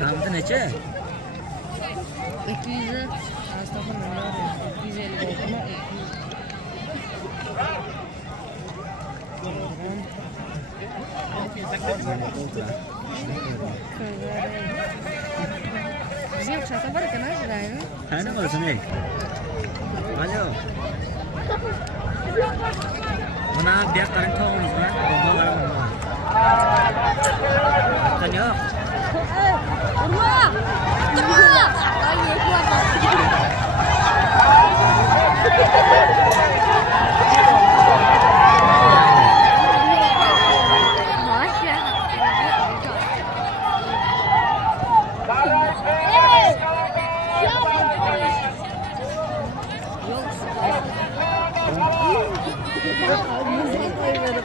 Namı neçe? 200'ü Astagfirullah 256 mı? 200. Bizim kuşata var kan aşağıya. Hani olsun ey? Alo. Buna bir karın toğumuz var. Bomba var mı? Kan yok. Urma! Urma! Ay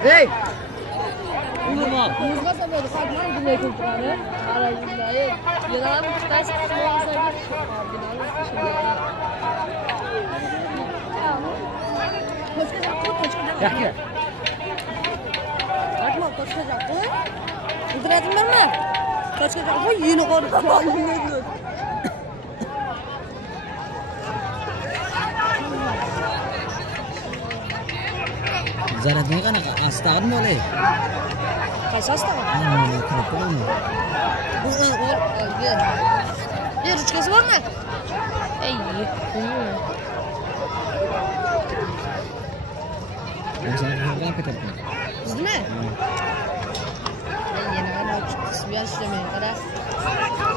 Hey! Muzga sabır, kalkma dinle kulturları. Arayınlayı. Yılan kuştaş kısmına sabır. Binalı kuşları. Koşkacak mı? Koşkacak mı? Yakı. Bakma koşkacak mı? İtirazım var mı? Koşkacak mı? Yeni korkuyor. Yeni diyor. Zaradın kana astağın mı olay? Kaç hasta var? Ne kapılı mı? Gel. Bir rüçkesi var mı? İyi. Ben sana ne kadar kapatın? Sizde mi? Yeni ben açıkçası bir işlemeye kadar.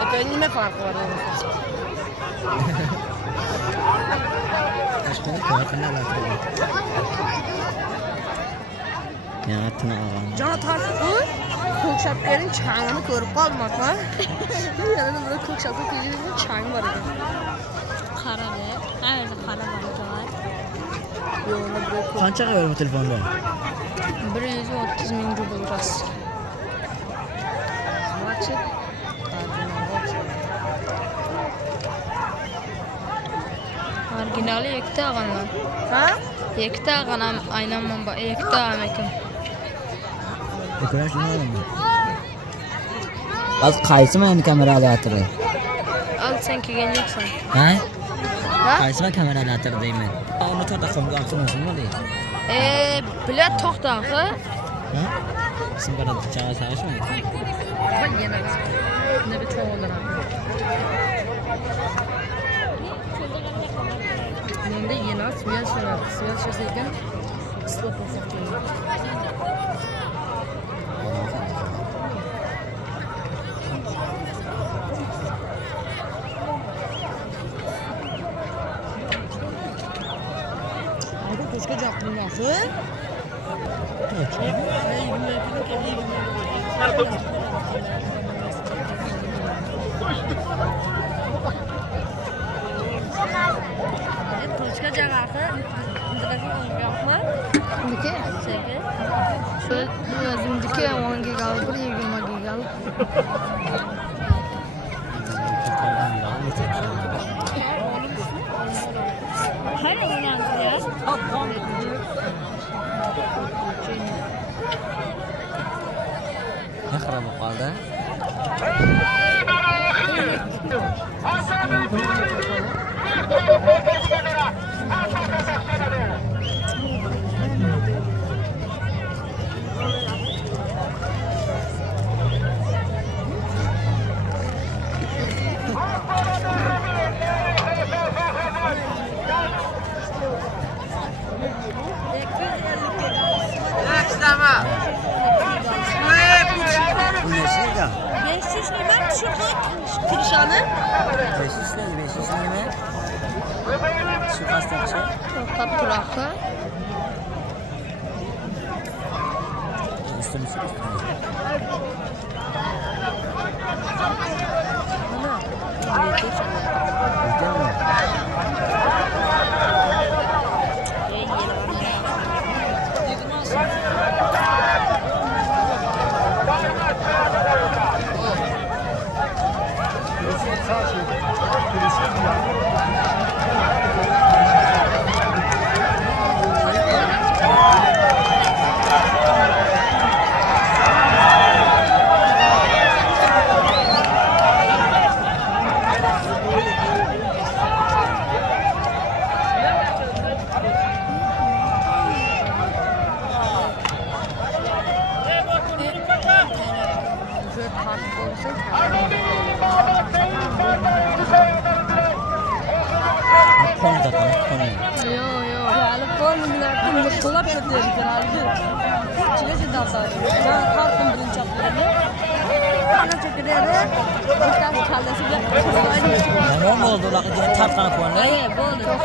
Efendim ne farkı var orada? Aşkına kıyafetine alakalı. Ya tına ağam. Cana tartı ko'k shapkaning changini ko'rib qolmoqman. Yana buni ko'k shapka kiyishning changi bor ekan. Qaradi. Qayerda qarab yo'lda bir Qanchaga berdi bu telefonda? 130 ming rubl ras. Значит, originali ikkita olganman. Ha? Ikkita olganam, aynan men ikkita olmakim. Ekran şunu alalım. Az qaysi meni kamera alayotdi? Al sen kelgan yo'qsan. Ha? Ha? Qaysi meni kamera alayotdi deyman. Uni to'xtatib olsunmi deydi? Bilet to'xta, ha? Ha? Sen bana çağa savaşma. Ben yana ne bir çoğularam. Mende yana связь var. Связь çözerken stop olacak. Abi koşkacak bu nasıl? Koşkacak akı. İnternetin yapma. Dike? Seke. Şöyle özümdeki 10 gigalı, 1 gigalı. Hayır onlar ya. Ne kadar mı kaldı? Bu neşir ya? 500 lira şu kirşanı. 500 lira. Şu pasta şey. Top durakı. Üstüne sür üstüne. Ana. Güzel mi? Sen Konu da konu. Yo. Yani formüllerden mutlular kötüye herhalde. Çileci datar. Ben kalktım birinci haftalarında. Bana çekirleri. Bir tane kellesi bile kırılaydı. Ne oldu? Tart kana puanla. Hayır, bu oldu. Çok